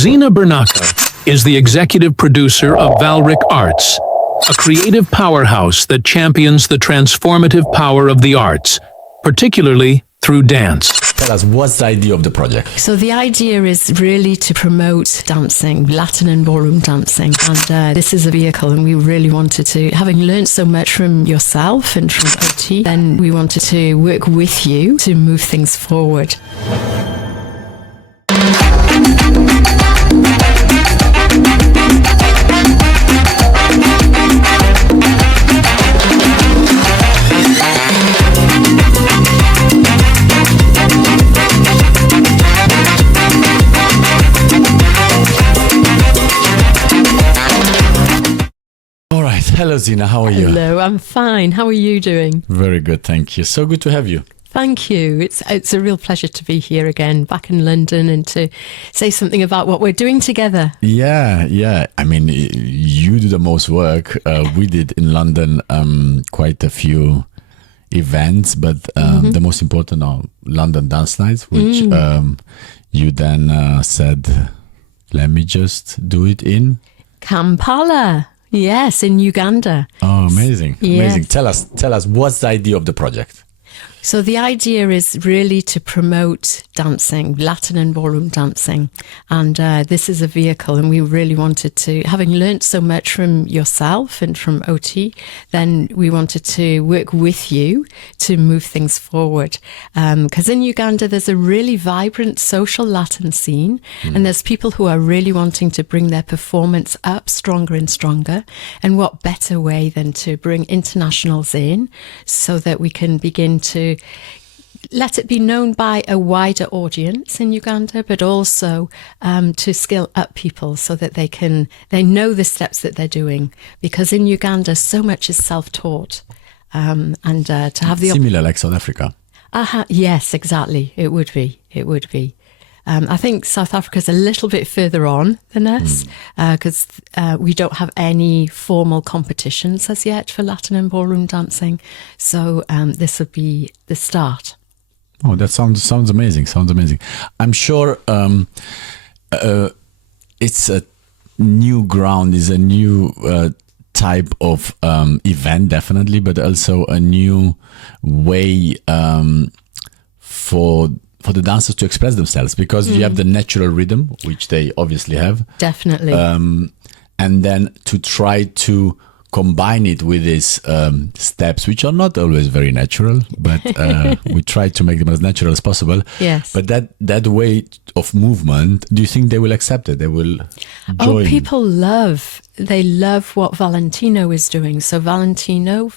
Zena Bernacca is the executive producer of Valric Arts, a creative powerhouse that champions the transformative power of the arts, particularly through dance. Tell us, what's the idea of the project? So the idea is really to promote dancing, Latin and ballroom dancing. And this is a vehicle, and we really wanted to, having learned so much from yourself and from OT, then we wanted to work with you to move things forward. Hello, Zena. How are you? Hello, I'm fine. How are you doing? Very good, thank you. So good to have you. Thank you. It's a real pleasure to be here again, back in London, and to say something about what we're doing together. Yeah. I mean, you do the most work. We did in London quite a few events, but the most important are London Dance Nights, which you then said, let me just do it in Kampala. Yes, in Uganda. Oh, amazing. Yes. Amazing. Tell us, what's the idea of the project? So the idea is really to promote dancing, Latin and ballroom dancing. And this is a vehicle, and we really wanted to, having learnt so much from yourself and from OT, then we wanted to work with you to move things forward. Because in Uganda, there's a really vibrant social Latin scene, and there's people who are really wanting to bring their performance up stronger and stronger. And what better way than to bring internationals in so that we can begin to let it be known by a wider audience in Uganda, but also to skill up people so that they know the steps that they're doing. Because in Uganda, so much is self-taught, and to have the similar like South Africa. Yes, exactly. It would be. I think South Africa's a little bit further on than us because we don't have any formal competitions as yet for Latin and ballroom dancing. So this would be the start. Oh, that sounds amazing. I'm sure it's a new ground, is a new type of event, definitely, but also a new way for the dancers to express themselves, because you have the natural rhythm, which they obviously have. Definitely. And then to try to combine it with these steps, which are not always very natural, but we try to make them as natural as possible. Yes. But that way of movement, do you think they will accept it? They will join? Oh, people love what Valentino is doing. So Valentino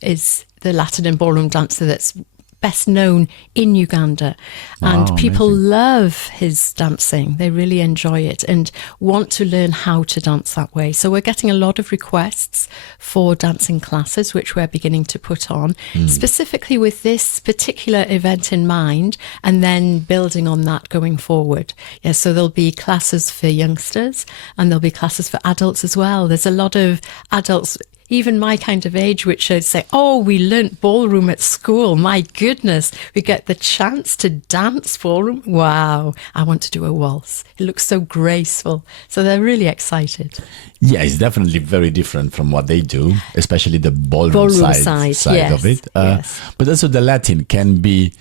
is the Latin and ballroom dancer that's best known in Uganda, and people love his dancing. They really enjoy it and want to learn how to dance that way. So we're getting a lot of requests for dancing classes, which we're beginning to put on, specifically with this particular event in mind, and then building on that going forward. Yeah, so there'll be classes for youngsters, and there'll be classes for adults as well. There's a lot of adults, even my kind of age, which would say, oh, we learnt ballroom at school. My goodness, we get the chance to dance ballroom. Wow, I want to do a waltz. It looks so graceful. So they're really excited. Yeah, it's definitely very different from what they do, especially the ballroom side yes, of it. Yes. But also the Latin can be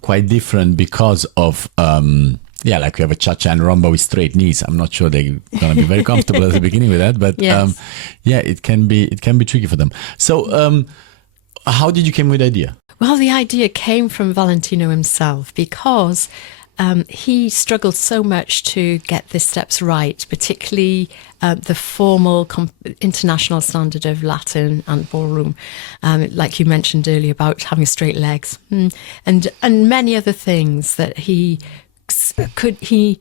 quite different because of... like we have a cha-cha and rumba with straight knees. I'm not sure they're going to be very comfortable at the beginning with that, but yes. It can be tricky for them. So how did you come with the idea? Well, the idea came from Valentino himself, because he struggled so much to get the steps right, particularly the formal international standard of Latin and ballroom, like you mentioned earlier about having straight legs, and many other things that he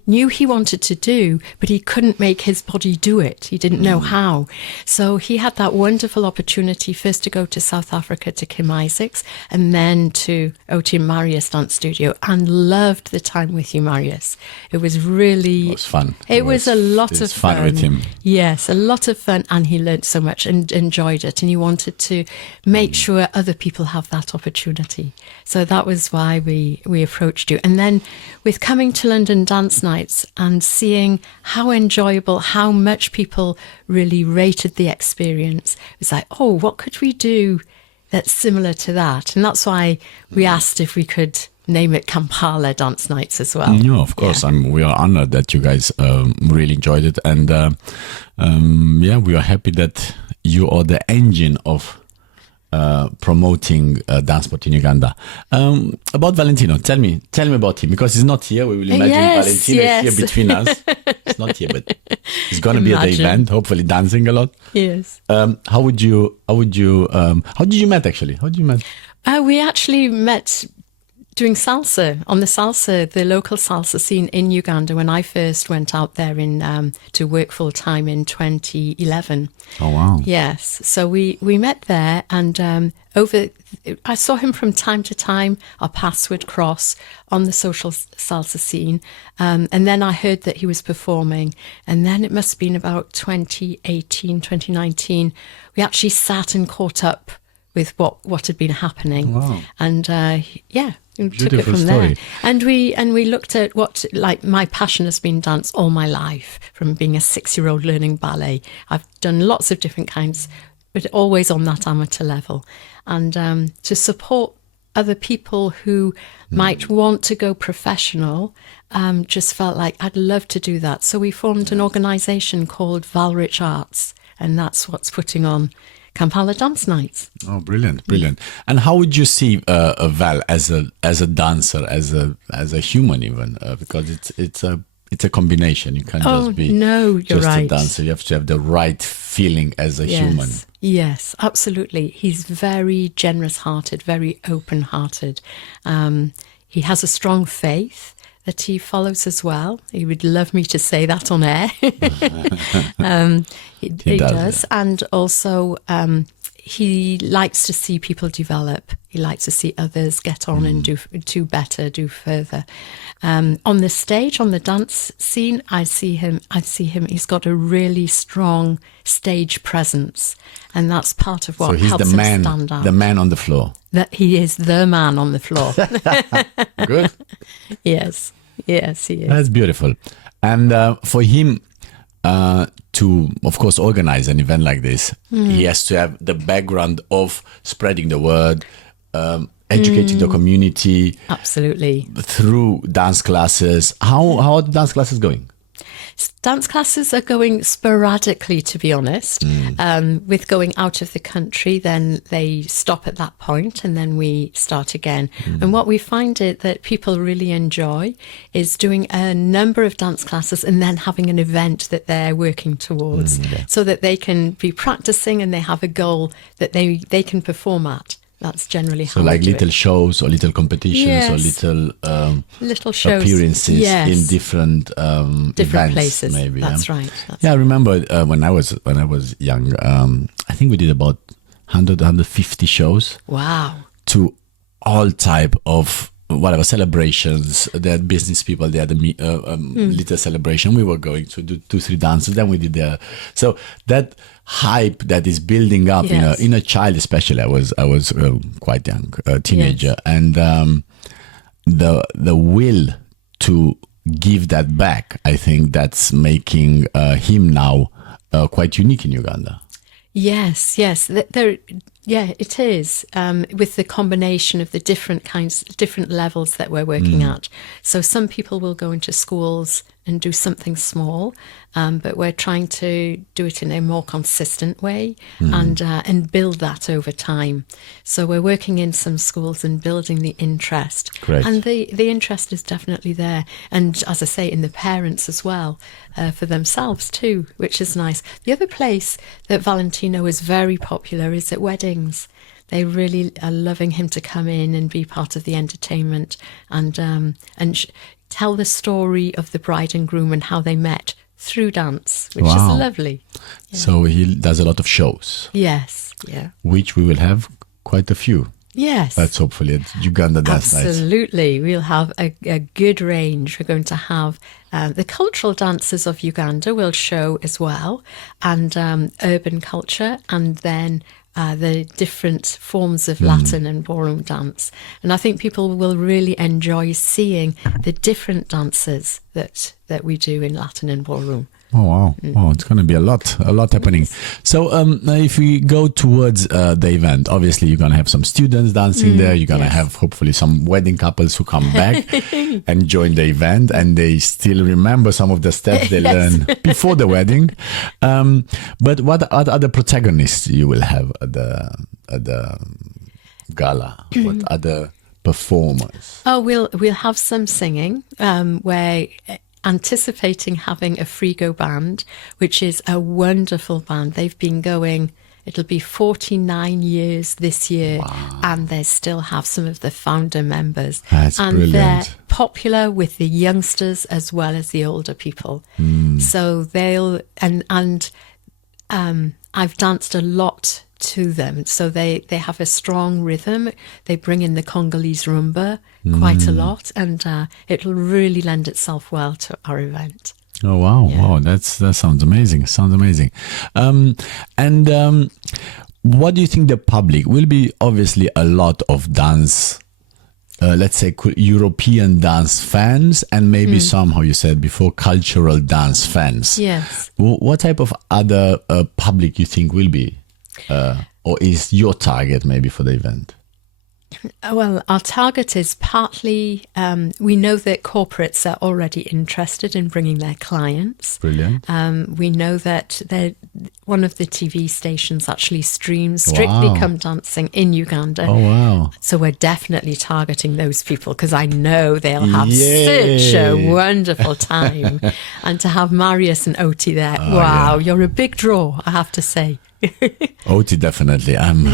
knew he wanted to do, but he couldn't make his body do it. He didn't know how. So he had that wonderful opportunity first to go to South Africa to Kim Isaacs, and then to OT Marius Dance Studio, and loved the time with you, Marius. It was really... It was fun. It was a lot of fun with him. Yes, a lot of fun, and he learned so much and enjoyed it, and he wanted to make sure other people have that opportunity. So that was why we approached you. And then with coming to London dance nights and seeing how enjoyable, how much people really rated the experience. It was like, oh, what could we do that's similar to that? And that's why we asked if we could name it Kampala Dance Nights as well. No, of course. We are honored that you guys really enjoyed it. And we are happy that you are the engine of promoting dance sport in Uganda. About Valentino, tell me about him, because he's not here. We will imagine Valentino is here between us. He's not here, but he's going to be at the event, hopefully dancing a lot. Yes. How did you met actually? How did you met? We actually met doing salsa, on the local salsa scene in Uganda when I first went out there to work full time in 2011. Oh, wow. Yes. So we met there, and I saw him from time to time. Our paths would cross on the social salsa scene. And then I heard that he was performing. And then it must have been about 2018, 2019. We actually sat and caught up with what had been happening. Wow. And we took it Beautiful from story. there. And we looked at my passion has been dance all my life, from being a 6-year-old learning ballet. I've done lots of different kinds, but always on that amateur level. And to support other people who might want to go professional, just felt like I'd love to do that. So we formed an organisation called Valrich Arts, and that's what's putting on Kampala Dance Nights. Oh, brilliant. And how would you see Val as a dancer, as a human even? Because it's a combination. You can't just be you're just right. a dancer. You have to have the right feeling as a human. Yes, absolutely. He's very generous-hearted, very open-hearted. He has a strong faith that he follows as well. He would love me to say that on air. He does. Yeah. And also he likes to see people develop. He likes to see others get on and do better, do further. On the stage, on the dance scene, I see him, he's got a really strong stage presence. And that's part of what helps him stand out. The man on the floor. That he is the man on the floor. Good. Yes, he is. That's beautiful. And for him to, of course, organize an event like this, he has to have the background of spreading the word, educating the community. Absolutely. Through dance classes. How are the dance classes going? Dance classes are going sporadically, to be honest. With going out of the country, then they stop at that point and then we start again. And what we find it that people really enjoy is doing a number of dance classes and then having an event that they're working towards, so that they can be practicing and they have a goal that they can perform at. That's generally how. So like little shows or little competitions or little shows, appearances in different events, places. Maybe that's right. I remember when I was young. I think we did about 150 shows. Wow. To all type of whatever celebrations. They had business people. They had a little celebration. We were going to do 2-3 dances. Then we did so that hype that is building up in a child, especially. I was quite young, a teenager, and the will to give that back. I think that's making him now quite unique in Uganda. Yes. It is, with the combination of the different levels that we're working at. So some people will go into schools and do something small, but we're trying to do it in a more consistent way and build that over time. So we're working in some schools and building the interest. Great. And the interest is definitely there. And as I say, in the parents as well, for themselves too, which is nice. The other place that Valentino is very popular is at weddings. They really are loving him to come in and be part of the entertainment and tell the story of the bride and groom and how they met through dance, which is lovely. Yeah. So he does a lot of shows. Yes, yeah. Which we will have quite a few. Yes. That's hopefully at Uganda Dance Nights. Absolutely. We'll have a good range. We're going to have the cultural dances of Uganda will show as well, and urban culture, and then the different forms of Latin and ballroom dance. And I think people will really enjoy seeing the different dances that we do in Latin and ballroom. Oh wow! Oh, it's going to be a lot happening. So, if we go towards the event, obviously you're going to have some students dancing there. You're going to have hopefully some wedding couples who come back and join the event, and they still remember some of the steps they learned before the wedding. But what are the other protagonists you will have at the gala? What other performers? Oh, we'll have some singing. We're anticipating having a Frigo band, which is a wonderful band. They've been going, it'll be 49 years this year, and they still have some of the founder members. That's and brilliant. They're popular with the youngsters as well as the older people. So they'll, and I've danced a lot to them. So they have a strong rhythm. They bring in the Congolese rumba quite a lot, and it'll really lend itself well to our event. Oh wow! Yeah. Wow, that sounds amazing. What do you think the public will be? Obviously, a lot of dance. Let's say European dance fans, and maybe some, how you said before, cultural dance fans. Yes. What type of other public you think will be? Or is your target maybe for the event? Well, our target is partly, we know that corporates are already interested in bringing their clients. Brilliant. We know that one of the TV stations actually streams Strictly Come Dancing in Uganda. Oh, wow. So we're definitely targeting those people because I know they'll have such a wonderful time. And to have Marius and Oti there, you're a big draw, I have to say. Oti, definitely. I'm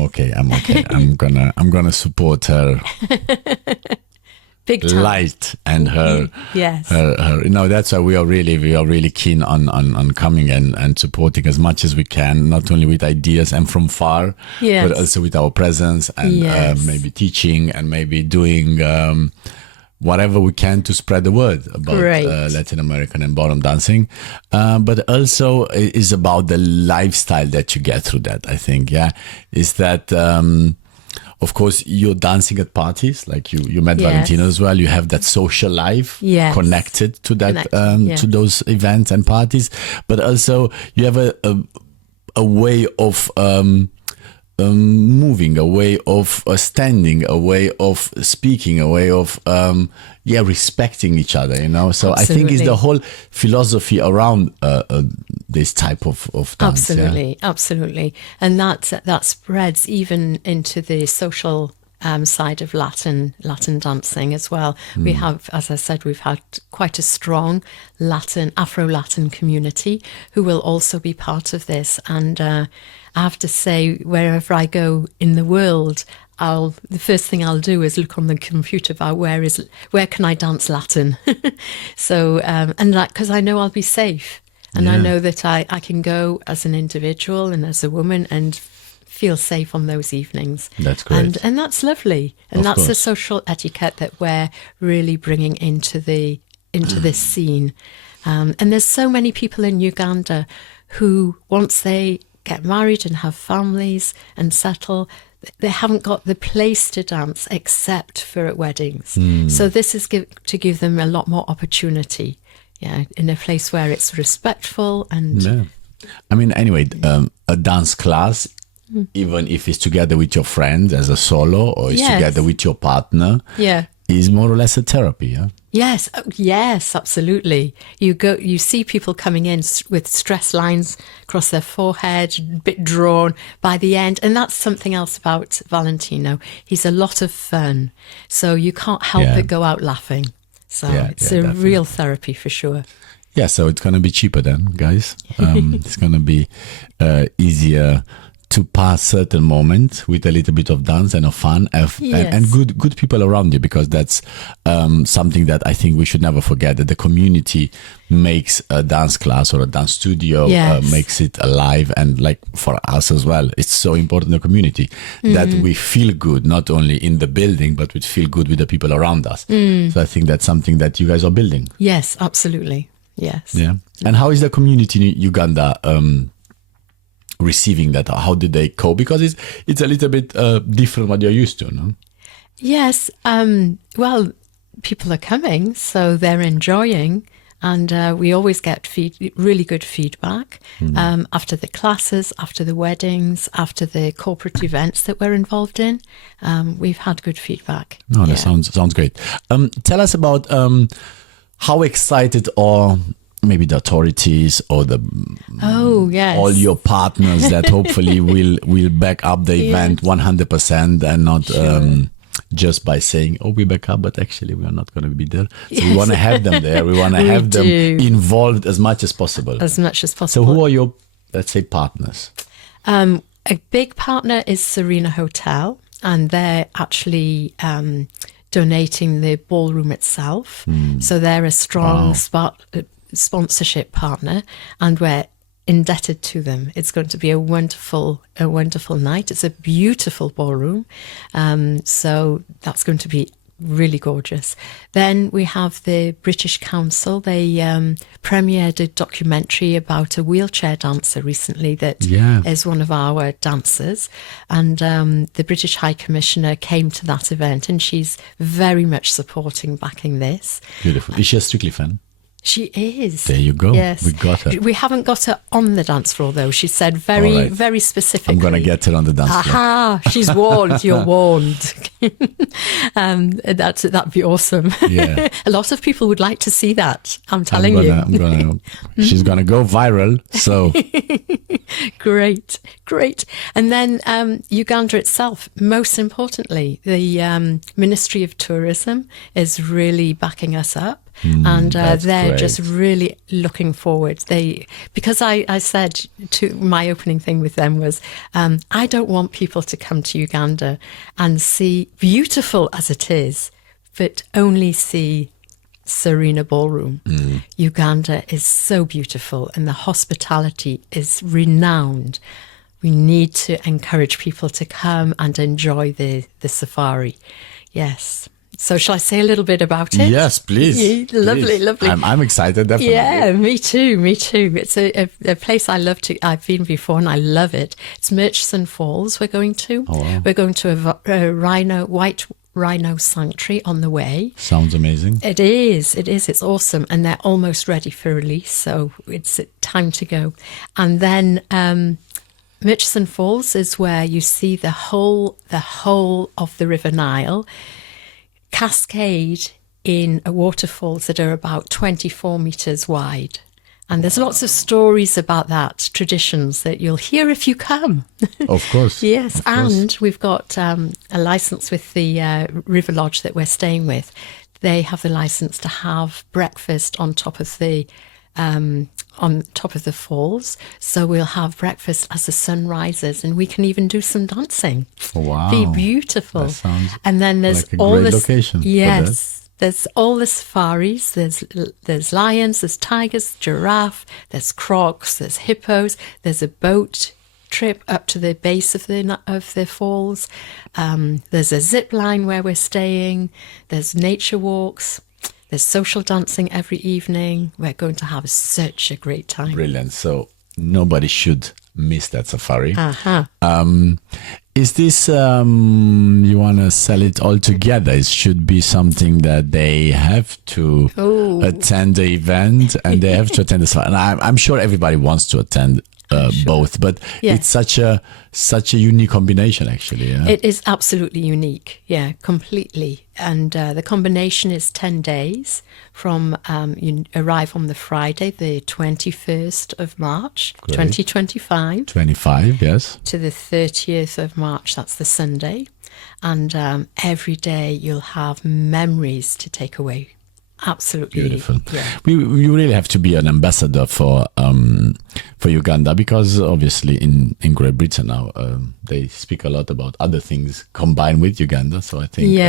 okay. I'm gonna support her. Big time. Light and her. Yes. Her. That's why we are really keen on coming and supporting as much as we can, not only with ideas and from far, but also with our presence and maybe teaching and maybe doing. Whatever we can to spread the word about Latin American and ballroom dancing. But also is about the lifestyle that you get through that, I think, is that, of course, you're dancing at parties, like you met Valentino as well. You have that social life connected to that, to those events and parties. But also you have a way of... moving, a way of standing, a way of speaking, a way of respecting each other, so Absolutely. I think it's the whole philosophy around this type of dance. Absolutely, and that spreads even into the social side of Latin dancing as well. We have, as I said, we've had quite a strong Afro-Latin community who will also be part of this. And I have to say, wherever I go in the world, the first thing I'll do is look on the computer about where can I dance Latin. So, because I know I'll be safe, and I know that I can go as an individual and as a woman and feel safe on those evenings. That's great. And that's lovely. And that's the social etiquette that we're really bringing into this scene. And there's so many people in Uganda who, once they get married and have families and settle, they haven't got the place to dance except for at weddings. So this is to give them a lot more opportunity, in a place where it's respectful and... I mean, anyway, a dance class, even if it's together with your friends as a solo or it's together with your partner, is more or less a therapy, Yes, absolutely. You see people coming in with stress lines across their forehead, a bit drawn by the end. And that's something else about Valentino. He's a lot of fun. So you can't help but go out laughing. So it's a definitely. real therapy for sure. Yeah, so it's going to be cheaper then, guys. It's going to be easier to pass certain moments with a little bit of dance and of fun and good people around you, because that's something that I think we should never forget, that the community makes a dance class or a dance studio, makes it alive. And like for us as well, it's so important, the community, that we feel good, not only in the building, but we feel good with the people around us. So I think that's something that you guys are building. Yes, absolutely. Yes. Yeah. And how is the community in Uganda receiving that? How did they cope? Because it's a little bit different what you're used to, no? Yes. Well, people are coming, so they're enjoying. And we always get really good feedback after the classes, after the weddings, after the corporate events that we're involved in. We've had good feedback. No, that sounds great. Tell us about how excited are maybe the authorities or the all your partners that hopefully will back up the event 100% and not. Sure. Just by saying, oh, we back up, but actually we are not going to be there. So we want to have them there. We want to have them involved as much as possible. As much as possible. So who are your, let's say, partners? A big partner is Serena Hotel, and they're actually donating the ballroom itself. So they're a strong sponsorship partner, and we're indebted to them. It's going to be a wonderful night. It's a beautiful ballroom. So that's going to be really gorgeous. Then we have the British Council. They premiered a documentary about a wheelchair dancer recently that is one of our dancers. And the British High Commissioner came to that event, and she's very much supporting, backing this. Beautiful. Is she a Strictly fan? She is. There you go. Yes. We got her. We haven't got her on the dance floor, though. She said very specifically. I'm going to get her on the dance floor. Aha! She's warned. You're warned. That'd be awesome. Yeah. A lot of people would like to see that. I'm telling you. She's going to go viral. So Great. And then Uganda itself, most importantly, the Ministry of Tourism is really backing us up. And they're great. just really looking forward. Because I said my opening thing with them was, I don't want people to come to Uganda and see, beautiful as it is, but only see Serena Ballroom. Uganda is so beautiful, and the hospitality is renowned. We need to encourage people to come and enjoy the safari. Yes. So shall I say a little bit about it? yes, please. Lovely. I'm excited, definitely. Yeah, me too. It's a place I love to. I've been before and I love it. It's Murchison Falls. We're going to. Oh, wow. We're going to a white rhino sanctuary on the way. Sounds amazing. It is. It's awesome, and they're almost ready for release. So it's time to go. And then Murchison Falls is where you see the whole of the River Nile cascade in waterfalls that are about 24 meters wide. And there's lots of stories about that, traditions that you'll hear if you come. Of course. Yes, of course. and we've got a license with the River Lodge that we're staying with. They have the license to have breakfast on top of the falls. So we'll have breakfast as the sun rises, and we can even do some dancing. Wow. Be beautiful. That sounds and then there's like a all great this location for yes. There's all the safaris. There's lions, there's tigers, giraffe, there's crocs, there's hippos, there's a boat trip up to the base of the falls. There's a zip line where we're staying. There's nature walks. There's social dancing every evening. We're going to have such a great time. Brilliant. So nobody should miss that safari. Uh-huh. Is this, you want to sell it all together? It should be something that they have to attend the event and they have to attend the safari. And I'm sure everybody wants to attend both, but it's such a unique combination, actually. Yeah? It is absolutely unique, completely. And the combination is 10 days from you arrive on the Friday, the 21st of March, 2025. 25, yes. To the 30th of March, that's the Sunday. And every day you'll have memories to take away. Absolutely beautiful. Yeah. We really have to be an ambassador for Uganda, because obviously in Great Britain now they speak a lot about other things combined with Uganda. So I think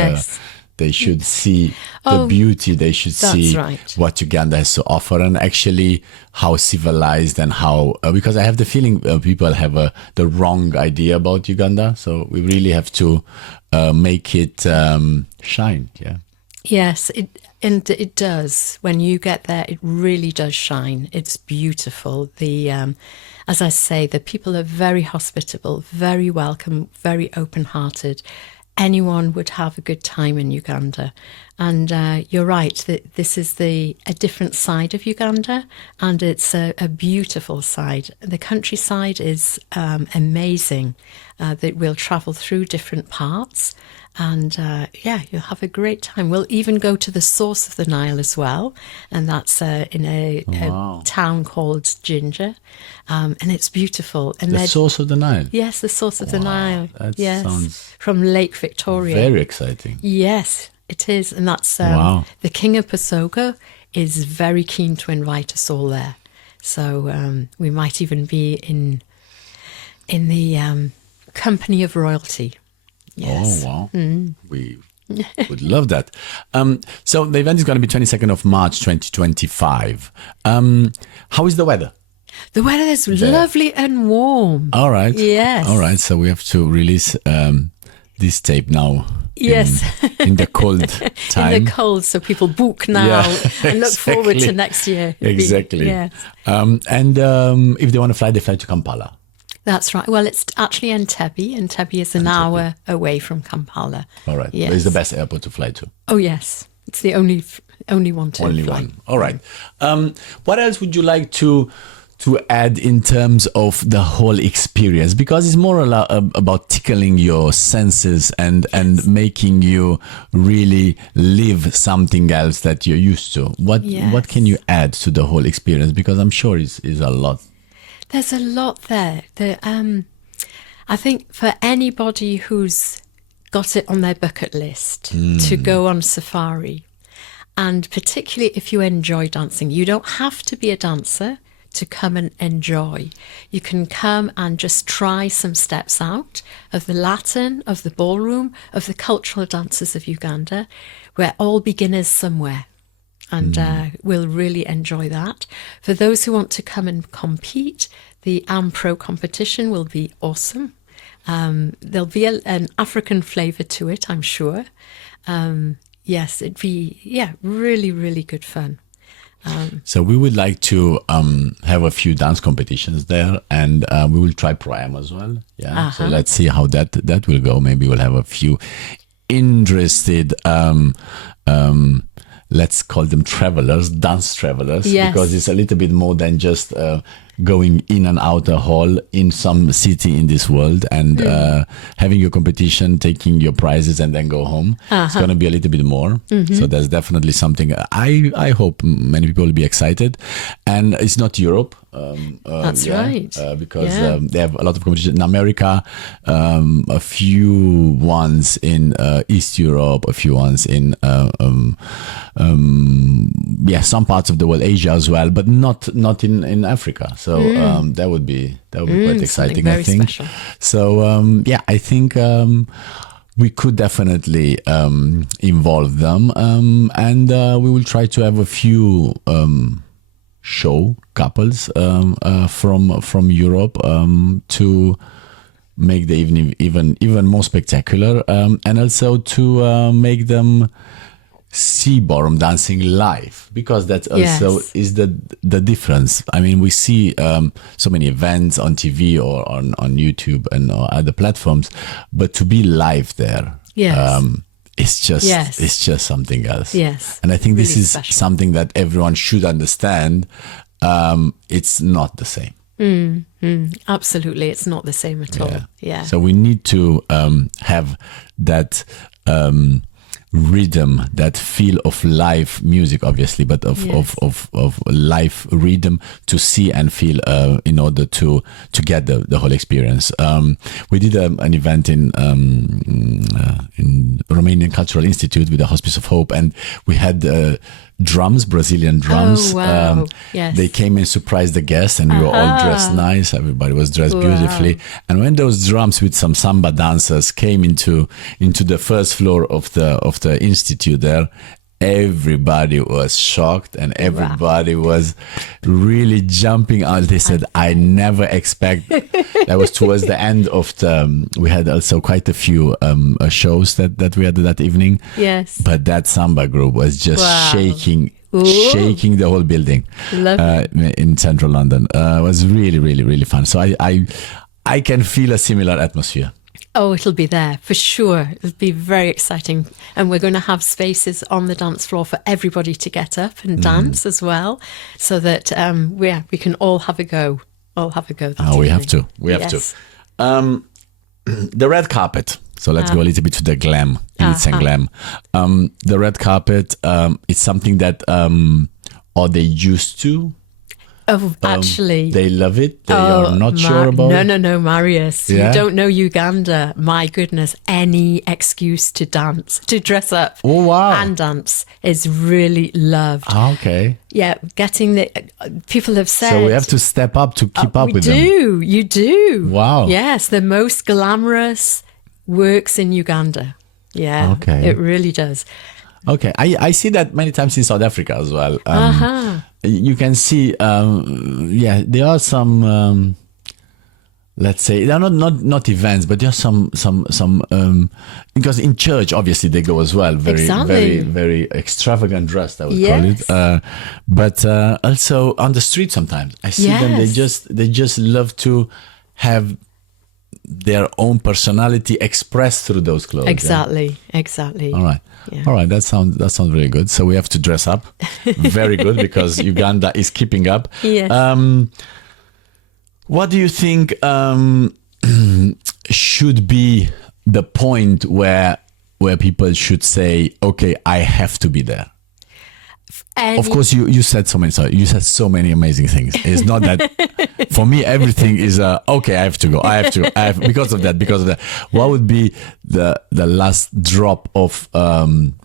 they should see the beauty. They should see what Uganda has to offer, and actually how civilized and how because I have the feeling people have the wrong idea about Uganda. So we really have to make it shine. Yeah. Yes. And it does. When you get there, it really does shine. It's beautiful. As I say, the people are very hospitable, very welcome, very open-hearted. Anyone would have a good time in Uganda. And you're right, that this is a different side of Uganda, and it's a beautiful side. The countryside is amazing. That we'll travel through different parts, and you'll have a great time. We'll even go to the source of the Nile as well, and that's in a town called Ginger, and it's beautiful. And the source of the Nile? Yes, the source of the Nile. That yes, sounds from Lake Victoria. Very exciting. Yes, it is, and that's the King of Pasoga is very keen to invite us all there. So we might even be in the company of royalty. Yes. Oh, wow. We would love that. So the event is going to be 22nd of March, 2025. How is the weather? The weather is lovely and warm. All right. Yes. All right. So we have to release this tape now. Yes. In the cold time. In the cold, so people book now and look forward to next year. Exactly. Yes. And if they want to fly, they fly to Kampala. That's right. Well, it's actually Entebbe. Entebbe is an hour away from Kampala. All right. Yes. It's the best airport to fly to. Oh, yes. It's the only one to Only fly. one. All right. What else would you like to add in terms of the whole experience? Because it's more about tickling your senses and making you really live something else that you're used to. What can you add to the whole experience? Because I'm sure it's a lot. There's a lot there. I think for anybody who's got it on their bucket list to go on safari, and particularly if you enjoy dancing, you don't have to be a dancer to come and enjoy. You can come and just try some steps out of the Latin, of the ballroom, of the cultural dances of Uganda. We're all beginners somewhere. And we'll really enjoy that. For those who want to come and compete, the AmPro competition will be awesome. There'll be an African flavour to it, I'm sure. Yes, it'd be, really, really good fun. So we would like to have a few dance competitions there, and we will try Pro-Am as well. Yeah. So let's see how that will go. Maybe we'll have a few interested let's call them travelers, dance travelers, because it's a little bit more than just going in and out a hall in some city in this world and having your competition, taking your prizes and then go home. It's going to be a little bit more. So there's definitely something. I hope many people will be excited. And it's not Europe. That's right. Because they have a lot of competition in America, a few ones in East Europe, a few ones in some parts of the world, Asia as well, but not in Africa. So that would be quite exciting, I think. Special. So I think we could definitely involve them, and we will try to have a few show couples from Europe to make the evening even more spectacular, and also to make them see ballroom dancing live, because that also is the difference. I mean, we see so many events on TV or on YouTube and other platforms, but to be live there, it's just something else. Yes, and I think really this is special. something that everyone should understand. It's not the same. Absolutely, it's not the same at all. Yeah. So we need to have that rhythm, that feel of live music, obviously, but of live rhythm to see and feel in order to get the whole experience. We did an event in Romanian Cultural Institute with the Hospice of Hope, and we had drums, Brazilian drums. Oh, wow. They came and surprised the guests, and we were all dressed nice. Everybody was dressed beautifully. And when those drums with some samba dancers came into the first floor of the institute there, everybody was shocked and everybody was really jumping out. They said, I never expect that was towards the end of the. We had also quite a few shows that we had that evening. Yes. But that samba group was just Wow. shaking Ooh. the whole building in central London. It was really, really, really fun. So I can feel a similar atmosphere. Oh, it'll be there for sure. It'll be very exciting. And we're going to have spaces on the dance floor for everybody to get up and dance as well, so that we can all have a go. All have a go. That We evening. have to. We have to. The red carpet. So let's go a little bit to the glam, glitz and glam. The red carpet is something that are they used to? Oh, actually. They love it. They are not sure about it. No, Marius. Yeah? You don't know Uganda. My goodness, any excuse to dance, to dress up Oh, wow. and dance is really loved. Okay. Yeah, getting the people have said. So we have to step up to keep up with them. You do. Wow. Yes, the most glamorous works in Uganda. Yeah, Okay. it really does. Okay. I see that many times in South Africa as well. You can see, there are some, let's say, they're not events, but there are some, because in church, obviously, they go as well. Very, Exactly. very, very extravagant dressed, I would Yes. call it. But also on the street sometimes. I see them, they just love to have their own personality expressed through those clothes. Exactly. All right. Yeah. All right. That sounds really good. So we have to dress up. Very good, because Uganda is keeping up. Yes. What do you think should be the point where people should say, okay, I have to be there? Of course, you said so many amazing things. It's not that for me everything is okay. I have to go. I have because of that. What would be the last drop of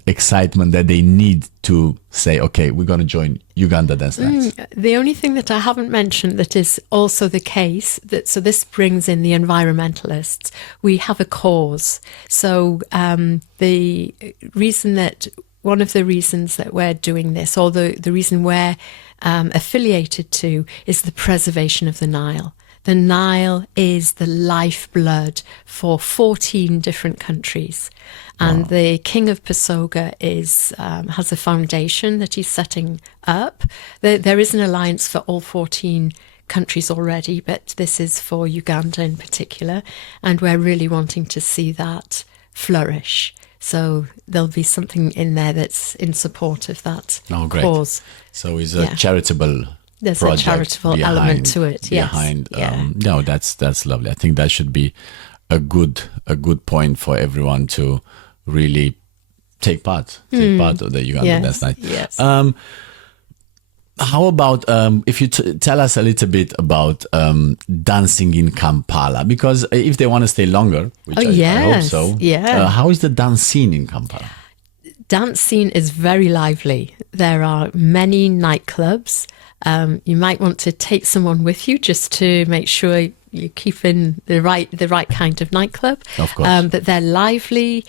excitement that they need to say, okay, we're going to join Uganda Dance Nights? The only thing that I haven't mentioned that is also the case, so this brings in the environmentalists. We have a cause. So the reason that one of the reasons that we're doing this, or the reason we're affiliated to, is the preservation of the Nile. The Nile is the lifeblood for 14 different countries. And the King of Pasoga has a foundation that he's setting up. There is an alliance for all 14 countries already, but this is for Uganda in particular. And we're really wanting to see that flourish. So there'll be something in there that's in support of that cause. So it's a charitable There's project a charitable element to it. Yes. No, that's lovely. I think that should be a good point for everyone to really take part of the Uganda Dance Night. Yes. How about if you tell us a little bit about dancing in Kampala? Because if they want to stay longer, which I hope so, how is the dance scene in Kampala? Dance scene is very lively. There are many nightclubs. You might want to take someone with you just to make sure you keep in the right kind of nightclub. Of course. But they're lively.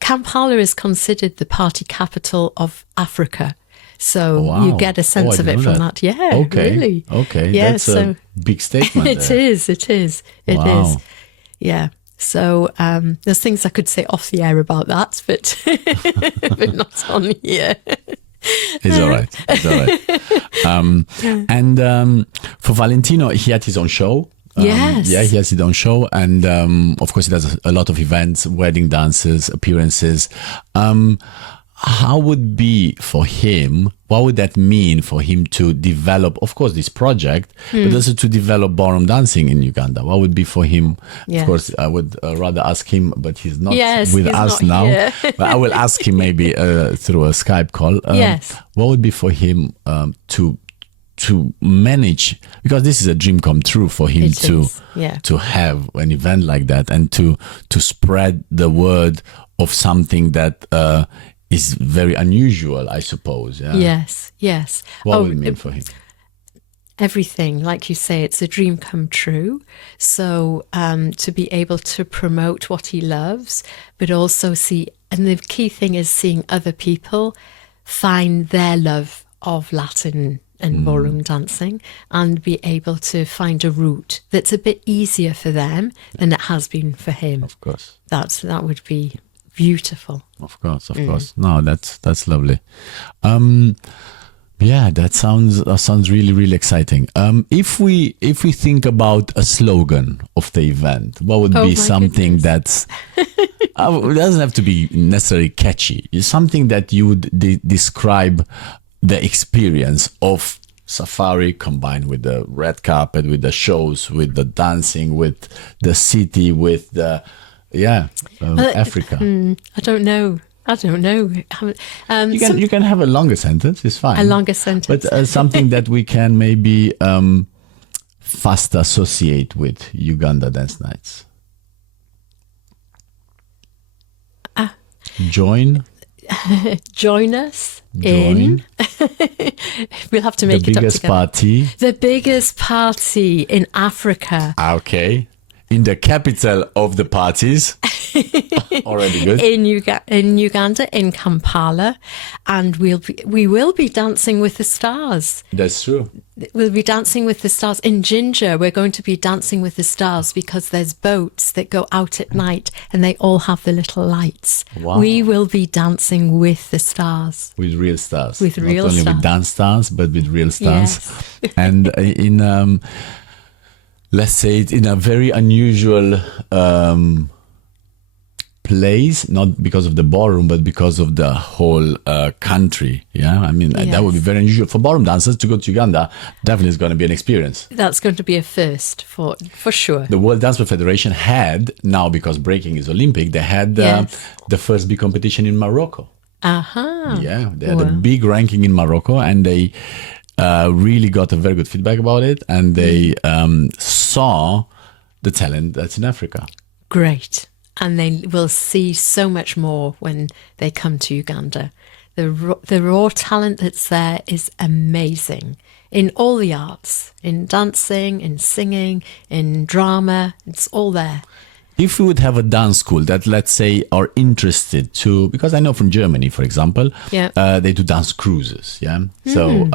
Kampala is considered the party capital of Africa. So you get a sense of it from that. Yeah, okay. really. Okay, yeah, that's a big statement. It is. Wow. Yeah. So there's things I could say off the air about that, but but not on here. It's all right. And for Valentino, he had his own show. Yes. He has his own show. And of course, he does a lot of events, wedding dances, appearances. How would be for him, what would that mean for him to develop, of course, this project, but also to develop ballroom dancing in Uganda? What would be for him? Yes. Of course, I would rather ask him, but he's not Yes, with he's us not now. here. But I will ask him maybe through a Skype call. Yes. What would be for him to manage, because this is a dream come true for him to have an event like that, and to spread the word of something that is very unusual, I suppose. Yeah? Yes. What would it mean for him? Everything, like you say, it's a dream come true. So to be able to promote what he loves, but also and the key thing is seeing other people find their love of Latin and ballroom dancing, and be able to find a route that's a bit easier for them than it has been for him. Of course. That would be beautiful. Of course. No, that's lovely. Yeah, that sounds really, really exciting. If we think about a slogan of the event, what would be something that's it doesn't have to be necessarily catchy. It's something that you would describe the experience of safari combined with the red carpet, with the shows, with the dancing, with the city, with the Africa. I don't know. You can have a longer sentence. It's fine. A longer sentence, but something that we can maybe fast associate with Uganda Dance Nights. Join us in. We'll have to make the it up biggest together. party. The biggest party in Africa. Okay. In the capital of the parties. Already good. In Uganda, in Kampala, and we will be dancing with the stars. That's true. We'll be dancing with the stars. In Ginger, we're going to be dancing with the stars because there's boats that go out at night and they all have the little lights. Wow. We will be dancing with the stars. With real stars. With real Not only stars. with dance stars, but with real stars. Yes. And in, let's say, it in a very unusual place, not because of the ballroom, but because of the whole country. Yeah, I mean, that would be very unusual for ballroom dancers to go to Uganda. Definitely is going to be an experience. That's going to be a first for sure. The World Dance Federation had, now because breaking is Olympic, they had the first big competition in Morocco. Yeah, they had a big ranking in Morocco, and they really got a very good feedback about it, and they saw the talent that's in Africa. Great. And they will see so much more when they come to Uganda. The raw talent that's there is amazing in all the arts, in dancing, in singing, in drama. It's all there. If we would have a dance school that, let's say, are interested to, because I know from Germany, for example, they do dance cruises. Yeah. So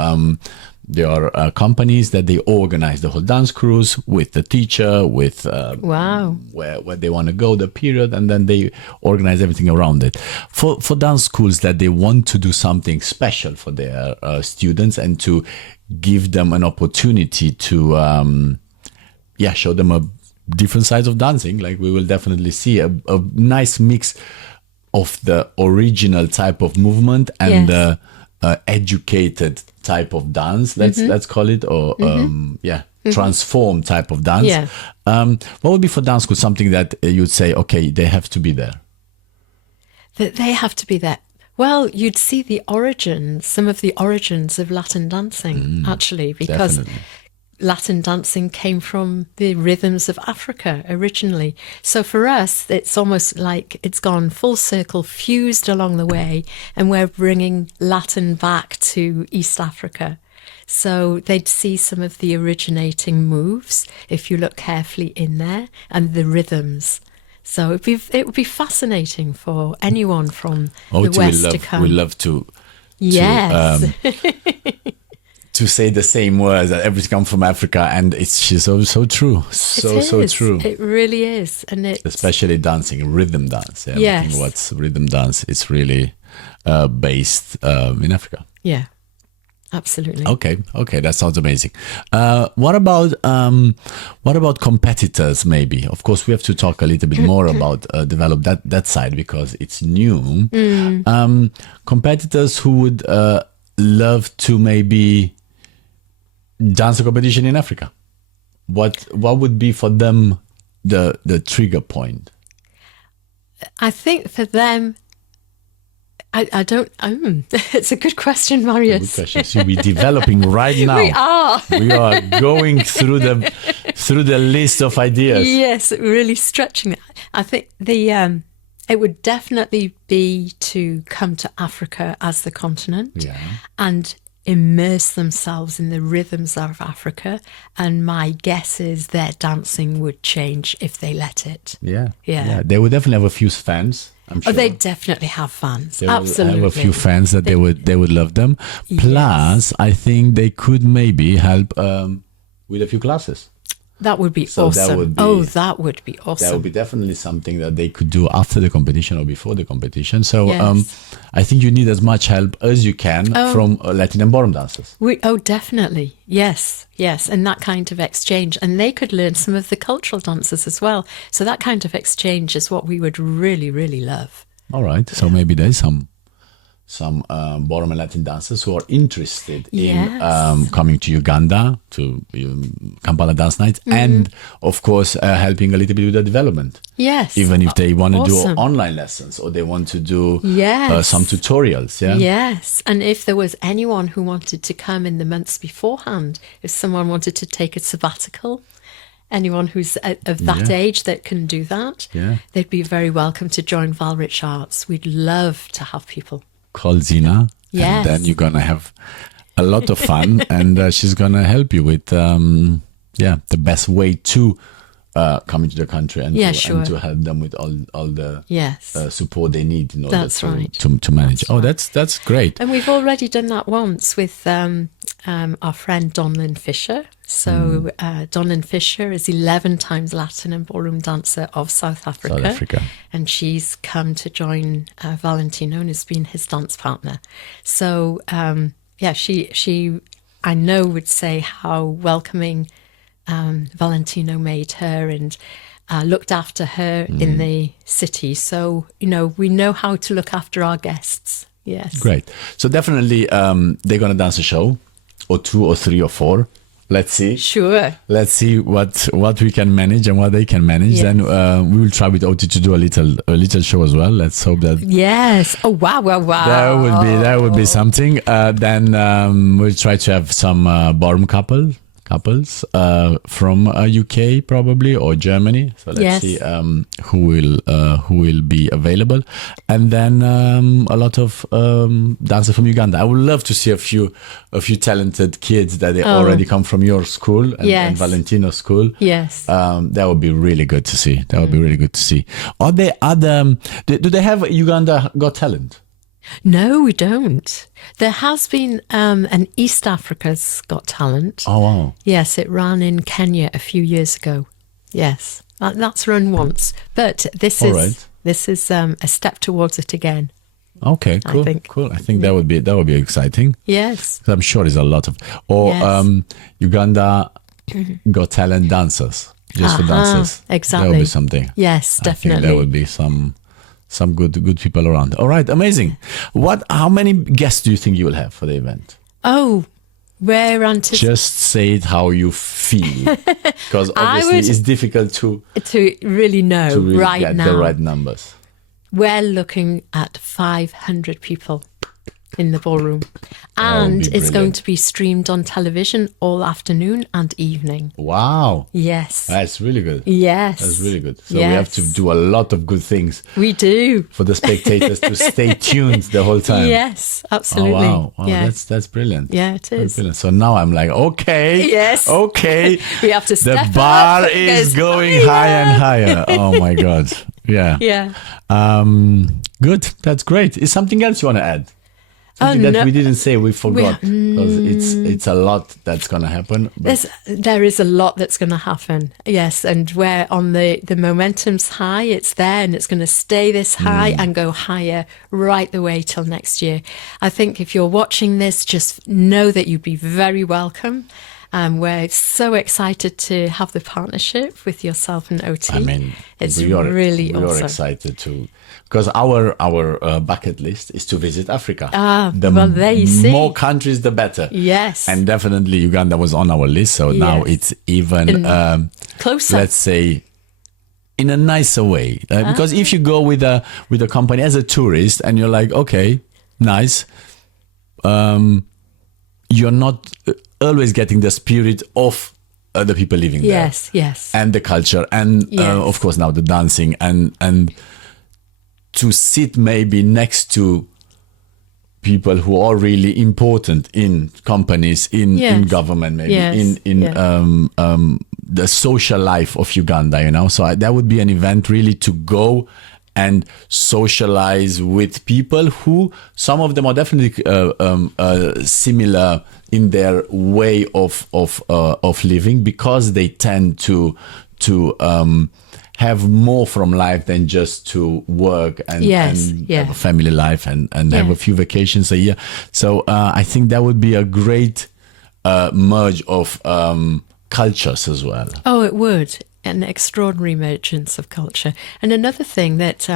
there are companies that they organize the whole dance cruise with the teacher, with where they want to go, the period, and then they organize everything around it. For dance schools that they want to do something special for their students and to give them an opportunity to show them a different sides of dancing, like we will definitely see a nice mix of the original type of movement and the educated type of dance, let's call it, or transform type of dance. What would be for dance school something that you'd say, okay, they have to be there? That they have to be there. Well, you'd see some of the origins of Latin dancing, actually, because definitely. Latin dancing came from the rhythms of Africa originally. So for us, it's almost like it's gone full circle, fused along the way, and we're bringing Latin back to East Africa. So they'd see some of the originating moves, if you look carefully in there, and the rhythms. So it would be fascinating for anyone from the West to come. We love to to say the same words that everything comes from Africa, and it's just so true. So true. It really is. And it's especially dancing, rhythm dance. Everything what's rhythm dance, it's really based in Africa. Yeah. Absolutely. Okay, that sounds amazing. What about competitors? Maybe, of course, we have to talk a little bit more about develop that side because it's new. Competitors who would love to maybe dance a competition in Africa. What would be for them the trigger point? I think for them. I don't. It's a good question, Marius. Good question. So we're developing right now. We are going through the list of ideas. Yes, really stretching it. I think it would definitely be to come to Africa as the continent and immerse themselves in the rhythms of Africa. And my guess is their dancing would change if they let it. Yeah. They would definitely have a few fans. I'm sure. Oh, they definitely have fans. They will Absolutely. have a few fans that they would love them. Yes. Plus, I think they could maybe help with a few classes. That would be So that awesome. would be- that would be awesome. That would be definitely something that they could do after the competition or before the competition. So Yes. I think you need as much help as you can from Latin and ballroom dancers. Definitely. Yes, yes. And that kind of exchange. And they could learn some of the cultural dances as well. So that kind of exchange is what we would really, really love. All right. So maybe there's some ballroom and Latin dancers who are interested in Yes. coming to Uganda to Kampala Dance Nights, and of course helping a little bit with the development. Yes. Even if they want to Awesome. do online lessons or they want to do Yes. some tutorials. Yeah. Yes. And if there was anyone who wanted to come in the months beforehand, if someone wanted to take a sabbatical, anyone who's of that Yeah. age that can do that, Yeah. they'd be very welcome to join Valrich Arts. We'd love to have people. Call Zena. Yes. And then you're going to have a lot of fun and she's going to help you with, the best way to come into the country and, Yeah, to, sure. and to help them with all the Yes. support they need in order That's right. to manage. That's great. And we've already done that once with our friend Donlyn Fisher. So Donlyn Fisher is 11 times Latin and ballroom dancer of South Africa. South Africa. And she's come to join Valentino and has been his dance partner. So, she I know would say how welcoming Valentino made her and looked after her in the city. So, we know how to look after our guests. Yes. Great. So definitely they're going to dance a show or 2 or 3 or 4. Let's see. Sure. Let's see what we can manage and what they can manage. Yes. Then we will try with Oti to do a little show as well. Let's hope that Yes. Oh, wow. that would be something. Then we'll try to have some ballroom couples from UK probably or Germany. So let's Yes. see who will be available, and then a lot of dancers from Uganda. I would love to see a few talented kids that they already come from your school and, Yes. and Valentino's school. Yes. That would be really good to see. That would be really good to see. Are there other? Do they have Uganda Got Talent? No, we don't. There has been an East Africa's Got Talent. Oh wow! Yes, it ran in Kenya a few years ago. Yes, that's run once. But this All is right. this is a step towards it again. Okay, cool. I think that would be exciting. Yes. I'm sure there's a lot of Yes. Uganda Got Talent dancers, just for dancers. exactly. That would be something. Yes, I think definitely. there would be some good people around. All right, amazing. How many guests do you think you will have for the event? Oh, we're anticipating Just say it how you feel, because I obviously would- it's difficult to to really know really right get now. the right numbers. We're looking at 500 people in the ballroom. And be it's going brilliant. to be streamed on television all afternoon and evening. Wow, Yes. that's really good. Yes. That's really good. So we have to Yes. do a lot of good things We do. for the spectators to stay tuned the whole time. Yes, absolutely. Oh, wow. Yeah. That's brilliant. Yeah, it That's is. brilliant. So now I'm like, okay. Yes. Okay. We have to The step bar up. is It goes going higher. higher and higher. Oh my God. Yeah. Yeah. Good. That's great. Is something else you want to add? Something that no. we didn't say, we forgot. Because it's a lot that's going to happen. But There is a lot that's going to happen. Yes, and where on the momentum's high, it's there and it's going to stay this high and go higher right the way till next year. I think if you're watching this, just know that you'd be very welcome. We're so excited to have the partnership with yourself and OT. I mean, it's we are awesome. excited to, because our bucket list is to visit Africa. well, there you see. More countries, the better. Yes. And definitely Uganda was on our list, so now Yes. it's even Closer. let's say, in a nicer way. Because if you go with a company as a tourist and you're like, okay, nice, you're not always getting the spirit of the people living there. Yes. And the culture, and Yes. of course now the dancing, and to sit maybe next to people who are really important in companies, in Yes. government, maybe Yes. in Yeah. the social life of Uganda, So that would be an event really to go and socialize with people who, some of them are definitely similar in their way of living, because they tend to have more from life than just to work and have a family life and have a few vacations a year. So I think that would be a great merge of cultures as well. Oh, it would. An extraordinary mergence of culture. And another thing that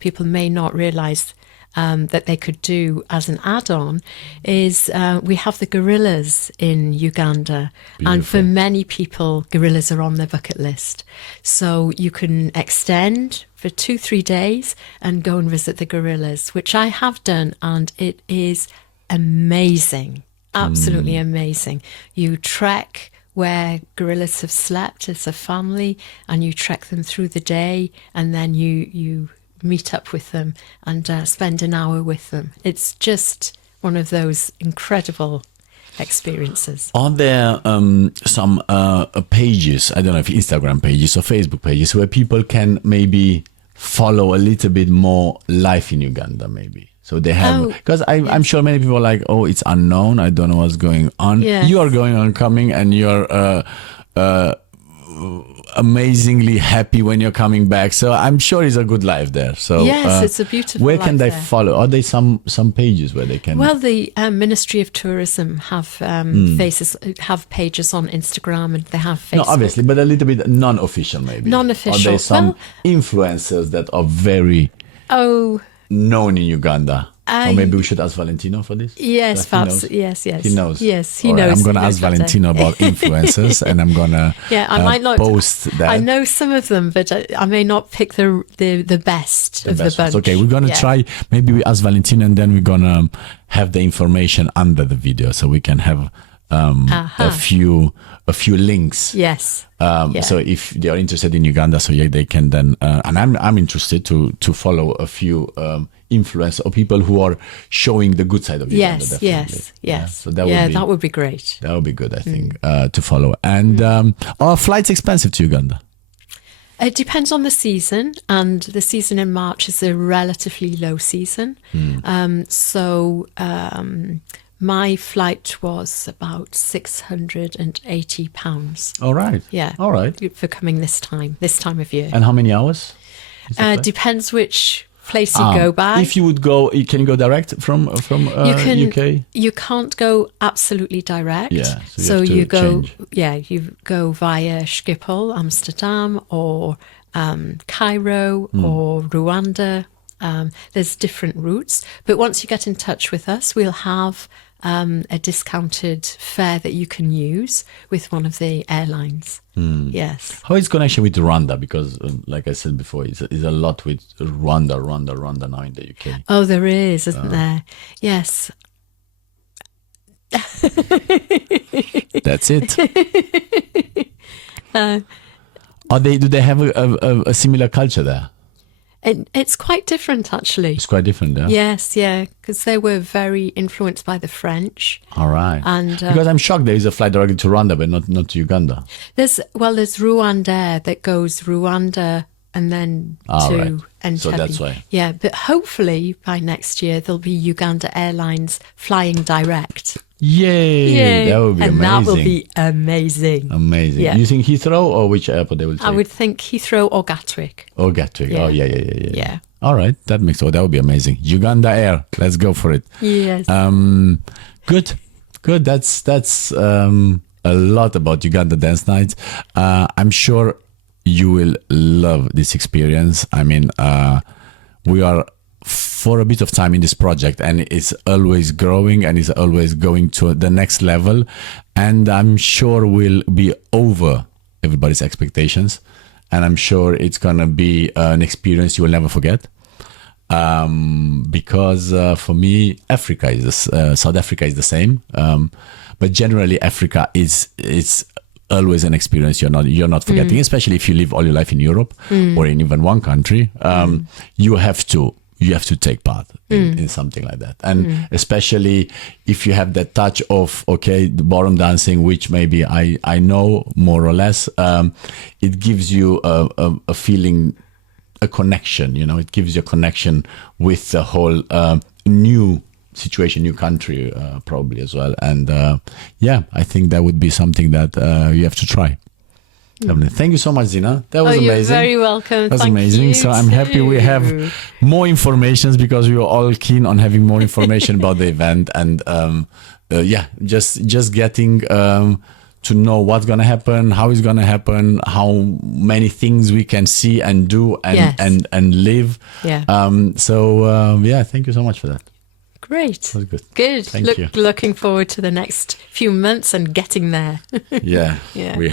people may not realise that they could do as an add-on is we have the gorillas in Uganda. Beautiful. And for many people, gorillas are on their bucket list. So you can extend for 2-3 days and go and visit the gorillas, which I have done, and it is amazing. Absolutely amazing. You trek where gorillas have slept as a family, and you trek them through the day, and then you meet up with them and spend an hour with them. It's just one of those incredible experiences. Are there some pages, I don't know if Instagram pages or Facebook pages, where people can maybe follow a little bit more life in Uganda, maybe? So they have, because I'm sure many people are like, oh, it's unknown, I don't know what's going on. Yes. You are going on coming, and you're amazingly happy when you're coming back. So I'm sure it's a good life there. So yes, it's a beautiful where life can they there. follow? Are there some pages where they can? Well, the Ministry of Tourism have have pages on Instagram, and they have Facebook. No, obviously, but a little bit non-official maybe. Non-official. Are there some influencers that are very known in Uganda? Or maybe we should ask Valentino for this? Yes, He knows? perhaps. Yes. He knows. Yes, he All right, knows. I'm going to He ask knows better. Valentino about influencers, and I'm going to I might not post that. I know some of them, but I may not pick the best of the best bunch. ones. Okay, we're going to try, maybe we ask Valentino, and then we're going to have the information under the video, so we can have a few links. Yes. So if they are interested in Uganda, so they can then, and I'm interested to follow a few influencers or people who are showing the good side of Uganda. Definitely. Yes. Yeah, so that that would be great. That would be good, I think, to follow. And are flights expensive to Uganda? It depends on the season, and the season in March is a relatively low season. My flight was about £680. All right. Yeah. All right. For coming this time of year. And how many hours? Depends which place you go by. If you would go, can you go direct from UK? You can't go absolutely direct. Yeah. So you have to go. change. Yeah, you go via Schiphol, Amsterdam, or Cairo, or Rwanda. There's different routes, but once you get in touch with us, we'll have a discounted fare that you can use with one of the airlines. Yes. How is connection with Rwanda? Because, like I said before, it's a lot with Rwanda now in the UK. Oh, there is, isn't there? Yes. That's it. Do they have a similar culture there? It's quite different, actually. It's quite different, yeah? Yes, because they were very influenced by the French. All right. And because I'm shocked there is a flight directly to Rwanda, but not to Uganda. There's Rwandair that goes Rwanda and then to Entebbe. So that's why. Yeah, but hopefully by next year there'll be Uganda Airlines flying direct. Yay! That would be amazing. And that will be amazing. Amazing. Yeah. You think Heathrow, or which airport they will take? I would think Heathrow or Gatwick. Or Gatwick. Yeah. Oh, yeah. Yeah. All right. That would be amazing. Uganda Air. Let's go for it. Yes. Good. That's a lot about Uganda Dance Nights. I'm sure you will love this experience. I mean, we are for a bit of time in this project, and it's always growing and it's always going to the next level, and I'm sure we'll be over everybody's expectations, and I'm sure it's gonna be an experience you will never forget, because for me, Africa is South Africa is the same, but generally Africa is always an experience you're not forgetting, especially if you live all your life in Europe or in even one country. You have to take part in something like that, and especially if you have that touch of the ballroom dancing, which maybe I know more or less. It gives you a feeling, a connection. You know, it gives you a connection with the whole new situation, new country, probably as well. And yeah, I think that would be something that you have to try. Thank you so much, Zena. That was amazing. You're very welcome. That's Thank amazing. you So I'm happy we have more information, because we were all keen on having more information about the event. And yeah, just getting to know what's going to happen, how it's going to happen, how many things we can see and do and live. Yeah. So yeah, thank you so much for that. Great. That was good. Good. Thank you. Looking forward to the next few months and getting there. Yeah. Yeah. We